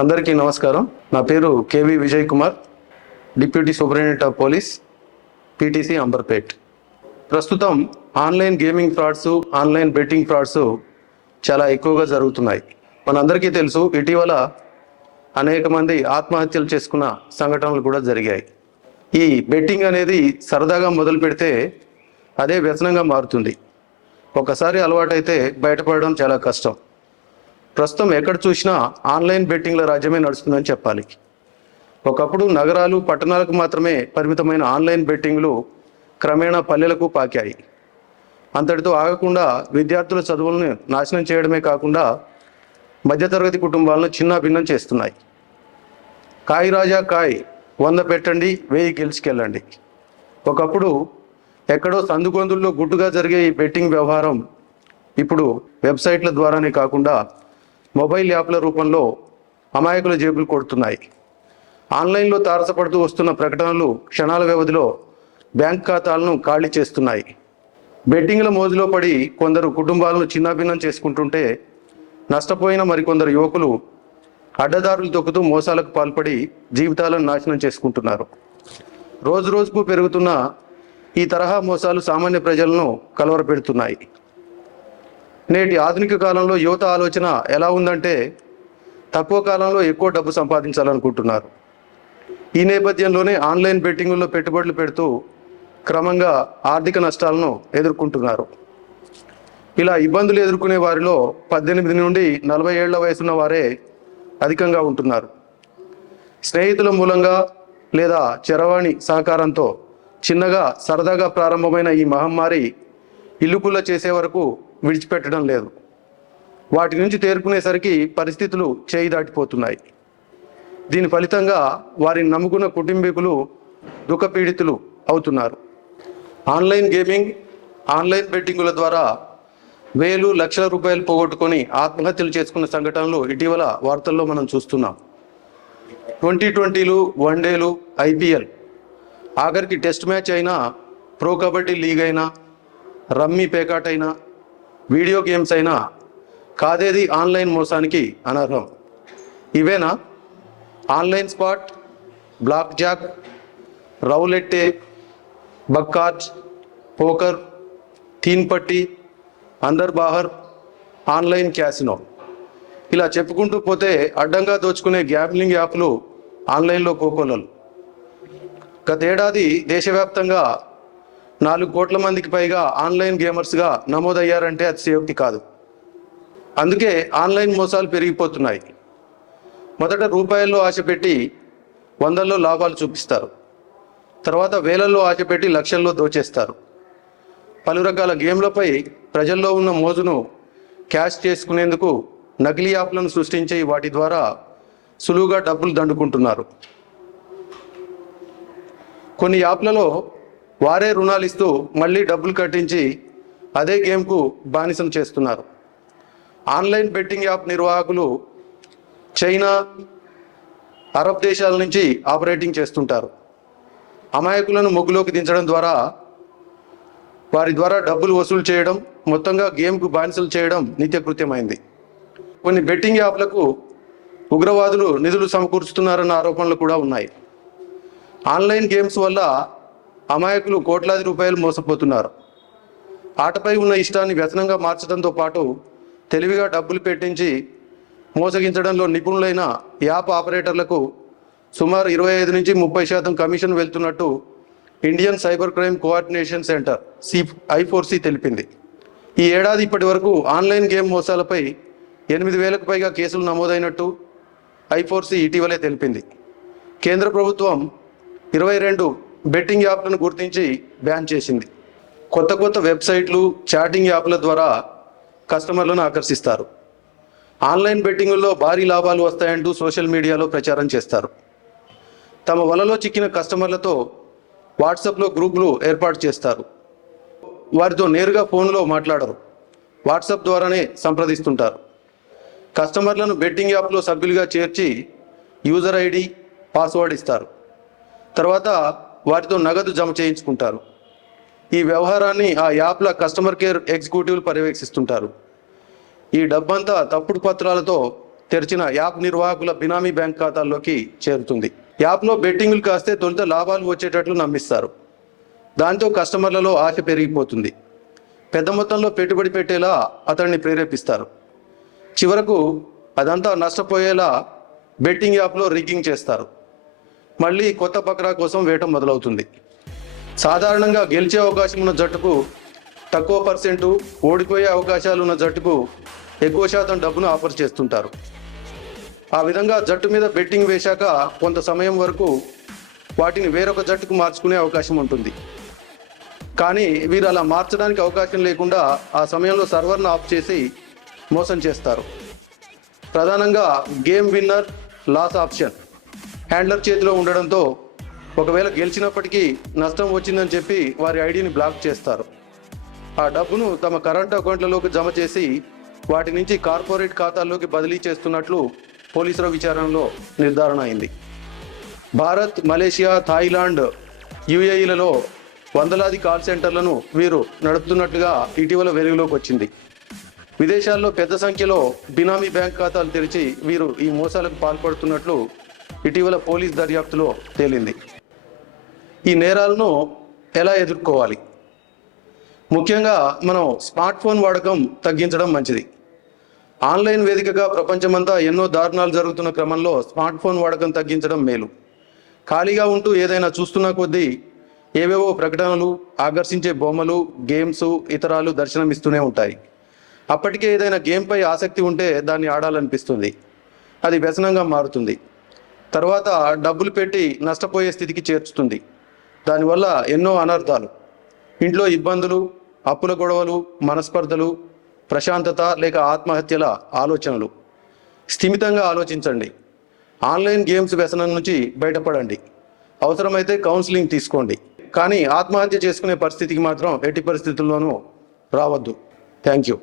అందరికీ నమస్కారం. నా పేరు KV Vijay Kumar, deputy superintendent of police, PTC Amberpet. ప్రస్తుతం online gaming frauds, online betting frauds చాలా ఎక్కువగా జరుగుతున్నాయి. మనందరికీ తెలుసు, ఇటీవల అనేక మంది ఆత్మహత్యలు చేసుకున్న సంఘటనలు కూడా జరిగాయి. ఈ బెట్టింగ్ అనేది సరదాగా మొదలు పెడితే అదే వ్యసనంగా మారుతుంది. ఒకసారి అలవాటైతే బయటపడడం చాలా కష్టం. ప్రస్తుతం ఎక్కడ చూసినా ఆన్లైన్ బెట్టింగ్ల రాజ్యమే నడుస్తుందని చెప్పాలి. ఒకప్పుడు నగరాలు, పట్టణాలకు మాత్రమే పరిమితమైన ఆన్లైన్ బెట్టింగ్లు క్రమేణా పల్లెలకు పాకాయి. అంతటితో ఆగకుండా విద్యార్థుల చదువులను నాశనం చేయడమే కాకుండా మధ్యతరగతి కుటుంబాలను చిన్నాభిన్నం చేస్తున్నాయి. కాయ్ రాజా కాయ్, 100 పెట్టండి, 1000 గెలుచుకెళ్ళండి. ఒకప్పుడు ఎక్కడో సందుగొందుల్లో గుట్టుగా జరిగే ఈ బెట్టింగ్ వ్యవహారం ఇప్పుడు వెబ్సైట్ల ద్వారానే కాకుండా మొబైల్ యాప్ల రూపంలో అమాయకుల జేబులు కొడుతున్నాయి. ఆన్లైన్లో తారసపడుతూ వస్తున్న ప్రకటనలు క్షణాల వ్యవధిలో బ్యాంక్ ఖాతాలను ఖాళీ చేస్తున్నాయి. బెట్టింగ్ల మోజులో పడి కొందరు కుటుంబాలను చిన్నాభిన్నం చేసుకుంటుంటే, నష్టపోయిన మరికొందరు యువకులు అడ్డదారులు తొక్కుతూ మోసాలకు పాల్పడి జీవితాలను నాశనం చేసుకుంటున్నారు. రోజు రోజుకు పెరుగుతున్న ఈ తరహా మోసాలు సామాన్య ప్రజలను కలవరపెడుతున్నాయి. నేటి ఆధునిక కాలంలో యువత ఆలోచన ఎలా ఉందంటే, తక్కువ కాలంలో ఎక్కువ డబ్బు సంపాదించాలనుకుంటున్నారు. ఈ నేపథ్యంలోనే ఆన్లైన్ బెట్టింగుల్లో పెట్టుబడులు పెడుతూ క్రమంగా ఆర్థిక నష్టాలను ఎదుర్కొంటున్నారు. ఇలా ఇబ్బందులు ఎదుర్కొనే వారిలో 18 నుండి 40 ఏళ్ల వయసున్న వారే అధికంగా ఉంటున్నారు. స్నేహితుల మూలంగా లేదా చరవాణి సహకారంతో చిన్నగా సరదాగా ప్రారంభమైన ఈ మహమ్మారి ఇల్లుపుల్ల చేసే వరకు విడిచిపెట్టడం లేదు. వాటి నుంచి తేరుకునేసరికి పరిస్థితులు చేయి దాటిపోతున్నాయి. దీని ఫలితంగా వారిని నమ్ముకున్న కుటుంబీకులు దుఃఖపీడితులు అవుతున్నారు. ఆన్లైన్ గేమింగ్, ఆన్లైన్ బెట్టింగుల ద్వారా వేలు లక్షల రూపాయలు పోగొట్టుకొని ఆత్మహత్యలు చేసుకున్న సంఘటనలు ఇటీవల వార్తల్లో మనం చూస్తున్నాం. 2020లు, వన్డేలు, IPL, ఆఖరికి టెస్ట్ మ్యాచ్ అయినా, ప్రో కబడ్డీ లీగ్ అయినా, రమ్మీ పేకాట్ అయినా, వీడియో గేమ్స్ అయినా కాదేది ఆన్లైన్ మోసానికి అనర్హం. ఇవేనా online spot, blackjack, roulette, baccarat, poker, teen patti, అందర్ బాహర్, ఆన్లైన్ క్యాసినో, ఇలా చెప్పుకుంటూ పోతే అడ్డంగా దోచుకునే గ్యాంబ్లింగ్ యాప్లు ఆన్లైన్లో కోకొల్లలు. గతేడాది దేశవ్యాప్తంగా 4 కోట్ల మందికి పైగా ఆన్లైన్ గేమర్స్గా నమోదయ్యారంటే అతిశయోక్తి కాదు. అందుకే ఆన్లైన్ మోసాలు పెరిగిపోతున్నాయి. మొదట రూపాయల్లో ఆశపెట్టి 100ల్లో లాభాలు చూపిస్తారు. తర్వాత వేలల్లో ఆశపెట్టి లక్షల్లో దోచేస్తారు. పలు రకాల గేమ్లపై ప్రజల్లో ఉన్న మోజును క్యాష్ చేసుకునేందుకు నకిలీ యాప్లను సృష్టించి వాటి ద్వారా సులువుగా డబ్బులు దండుకుంటున్నారు. కొన్ని యాప్లలో వారే రుణాలు ఇస్తూ మళ్ళీ డబ్బులు కట్టించి అదే గేమ్కు బానిసం చేస్తున్నారు. ఆన్లైన్ బెట్టింగ్ యాప్ నిర్వాహకులు చైనా, అరబ్ దేశాల నుంచి ఆపరేటింగ్ చేస్తుంటారు. అమాయకులను మొగ్గులోకి దించడం ద్వారా వారి ద్వారా డబ్బులు వసూలు చేయడం, మొత్తంగా గేమ్కు బానిసలు చేయడం నిత్యకృత్యమైంది. కొన్ని బెట్టింగ్ యాప్లకు ఉగ్రవాదులు నిధులు సమకూర్చుతున్నారన్న ఆరోపణలు కూడా ఉన్నాయి. ఆన్లైన్ గేమ్స్ వల్ల అమాయకులు కోట్లాది రూపాయలు మోసపోతున్నారు. ఆటపై ఉన్న ఇష్టాన్ని వ్యసనంగా మార్చడంతో పాటు తెలివిగా డబ్బులు పెట్టించి మోసగించడంలో నిపుణులైన యాప్ ఆపరేటర్లకు సుమారు 25 నుంచి 30% కమిషన్ వెళ్తున్నట్టు Indian cyber crime coordination centre I4C తెలిపింది. ఈ ఏడాది ఇప్పటి వరకు ఆన్లైన్ గేమ్ మోసాలపై 8,000కు పైగా కేసులు నమోదైనట్టు I4C ఇటీవలే తెలిపింది. కేంద్ర ప్రభుత్వం 22 బెట్టింగ్ యాప్లను గుర్తించి బ్యాన్ చేసింది. కొత్త వెబ్సైట్లు, చాటింగ్ యాప్ల ద్వారా కస్టమర్లను ఆకర్షిస్తారు. ఆన్లైన్ బెట్టింగుల్లో భారీ లాభాలు వస్తాయంటూ సోషల్ మీడియాలో ప్రచారం చేస్తారు. తమ వలలో చిక్కిన కస్టమర్లతో వాట్సాప్లో గ్రూపులు ఏర్పాటు చేస్తారు. వారితో నేరుగా ఫోన్లో మాట్లాడరు, వాట్సాప్ ద్వారానే సంప్రదిస్తుంటారు. కస్టమర్లను బెట్టింగ్ యాప్లో సభ్యులుగా చేర్చి యూజర్ ID, పాస్వర్డ్ ఇస్తారు. తర్వాత వారితో నగదు జమ చేయించుకుంటారు. ఈ వ్యవహారాన్ని ఆ యాప్ల కస్టమర్ కేర్ ఎగ్జిక్యూటివ్లు పర్యవేక్షిస్తుంటారు. ఈ డబ్బంతా తప్పుడు పత్రాలతో తెరిచిన యాప్ నిర్వాహకుల బినామీ బ్యాంక్ ఖాతాల్లోకి చేరుతుంది. యాప్లో బెట్టింగ్లు కాస్తే తొలుత లాభాలు వచ్చేటట్లు నమ్మిస్తారు. దాంతో కస్టమర్లలో ఆశ పెరిగిపోతుంది. పెద్ద మొత్తంలో పెట్టుబడి పెట్టేలా అతన్ని ప్రేరేపిస్తారు. చివరకు అదంతా నష్టపోయేలా బెట్టింగ్ యాప్లో రిగ్గింగ్ చేస్తారు. మళ్ళీ కొత్త బకరా కోసం వేట మొదలవుతుంది. సాధారణంగా గెలిచే అవకాశం ఉన్న జట్టుకు తక్కువ పర్సెంటు, ఓడిపోయే అవకాశాలు ఉన్న జట్టుకు ఎక్కువ శాతం డబ్బును ఆఫర్ చేస్తుంటారు. ఆ విధంగా జట్టు మీద బెట్టింగ్ వేశాక కొంత సమయం వరకు వాటిని వేరొక జట్టుకు మార్చుకునే అవకాశం ఉంటుంది. కానీ వీరు అలా మార్చడానికి అవకాశం లేకుండా ఆ సమయంలో సర్వర్ను ఆఫ్ చేసి మోసం చేస్తారు. ప్రధానంగా game winner, loss option handler చేతిలో ఉండడంతో ఒకవేళ గెలిచినప్పటికీ నష్టం వచ్చిందని చెప్పి వారి ఐడిని బ్లాక్ చేస్తారు. ఆ డబ్బును తమ కరెంట్ అకౌంట్లలోకి జమ చేసి వాటి నుంచి కార్పొరేట్ ఖాతాల్లోకి బదిలీ చేస్తున్నట్లు పోలీసుల విచారణలో నిర్ధారణ అయింది. భారత్, మలేషియా, థాయిలాండ్, యుఏఈలలో వందలాది కాల్ సెంటర్లను వీరు నడుపుతున్నట్లుగా ఇటీవల వెలుగులోకి వచ్చింది. విదేశాల్లో పెద్ద సంఖ్యలో బినామీ బ్యాంక్ ఖాతాలు తెరిచి వీరు ఈ మోసాలకు పాల్పడుతున్నట్లు ఇటీవల పోలీస్ దర్యాప్తులో తేలింది. ఈ నేరాలను ఎలా ఎదుర్కోవాలి? ముఖ్యంగా మనం స్మార్ట్ ఫోన్ వాడకం తగ్గించడం మంచిది. ఆన్లైన్ వేదికగా ప్రపంచమంతా ఎన్నో దారుణాలు జరుగుతున్న క్రమంలో స్మార్ట్ ఫోన్ వాడకం తగ్గించడం మేలు. ఖాళీగా ఉంటూ ఏదైనా చూస్తున్న కొద్దీ ఏవేవో ప్రకటనలు, ఆకర్షించే బొమ్మలు, గేమ్స్, ఇతరాలు దర్శనమిస్తూనే ఉంటాయి. అప్పటికే ఏదైనా గేమ్పై ఆసక్తి ఉంటే దాన్ని ఆడాలనిపిస్తుంది. అది వ్యసనంగా మారుతుంది. తర్వాత డబ్బులు పెట్టి నష్టపోయే స్థితికి చేర్చుతుంది. దానివల్ల ఎన్నో అనర్థాలు, ఇంట్లో ఇబ్బందులు, అప్పుల గొడవలు, మనస్పర్ధలు, ప్రశాంతత లేక ఆత్మహత్యల ఆలోచనలు. స్థిమితంగా ఆలోచించండి. ఆన్లైన్ గేమ్స్ వ్యసనం నుంచి బయటపడండి. అవసరమైతే కౌన్సిలింగ్ తీసుకోండి. కానీ ఆత్మహత్య చేసుకునే పరిస్థితికి మాత్రం ఎట్టి పరిస్థితుల్లోనూ రావద్దు. Thank you.